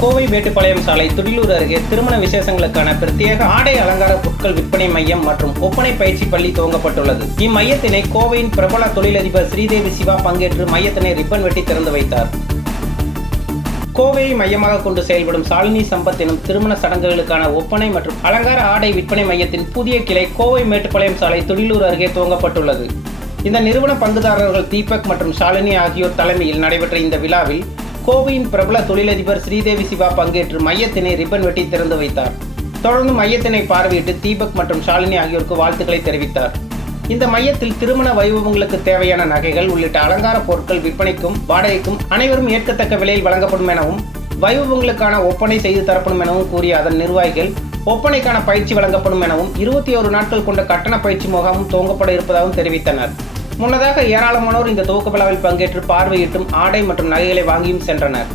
கோவை மேட்டுப்பாளையம் சாலை துடிலூர் அருகே திருமண விசேஷங்களுக்கான பிரத்யேக ஆடை அலங்கார பொருட்கள் விற்பனை மையம் மற்றும் ஒப்பனை பயிற்சி பள்ளி துவங்கப்பட்டுள்ளது. இம்மையத்தினை கோவையின் பிரபல தொழிலதிபர் ஸ்ரீதேவி சிவா பங்கேற்று மையத்தினை ரிப்பன் வெட்டி திறந்து வைத்தார். கோவையை மையமாக கொண்டு செயல்படும் சாலினி சம்பத் எனும் திருமண சடங்குகளுக்கான ஒப்பனை மற்றும் அலங்கார ஆடை விற்பனை மையத்தின் புதிய கிளை கோவை மேட்டுப்பாளையம் சாலை துடிலூர் அருகே துவங்கப்பட்டுள்ளது. இந்த நிறுவன பங்குதாரர்கள் தீபக் மற்றும் ஷாலினி ஆகியோர் தலைமையில் நடைபெற்ற இந்த விழாவில் கோவையின் பிரபல தொழிலதிபர் ஸ்ரீதேவி சிவா பங்கேற்று மையத்தினை ரிப்பன் வெட்டி திறந்து வைத்தார். தொடர்ந்து மையத்தினை பார்வையிட்டு தீபக் மற்றும் ஷாலினி ஆகியோருக்கு வாழ்த்துக்களை தெரிவித்தார். இந்த மையத்தில் திருமண வைபவங்களுக்கு தேவையான நகைகள் உள்ளிட்ட அலங்கார பொருட்கள் விற்பனைக்கும் வாடகைக்கும் அனைவரும் ஏற்கத்தக்க விலையில் வழங்கப்படும் எனவும் வைபவங்களுக்கான ஒப்பனை செய்து தரப்படும் எனவும் கூறிய அதன் நிர்வாகிகள் ஒப்பனைக்கான பயிற்சி வழங்கப்படும் எனவும் இருபத்தி ஒரு நாட்கள் கொண்ட கட்டண பயிற்சி முகாமும் துவங்கப்பட இருப்பதாகவும் தெரிவித்தனர். முன்னதாக ஏராளமானோர் இந்த துவக்க விழாவில் பங்கேற்று பார்வையிட்டும் ஆடை மற்றும் நகைகளை வாங்கியும் சென்றனர்.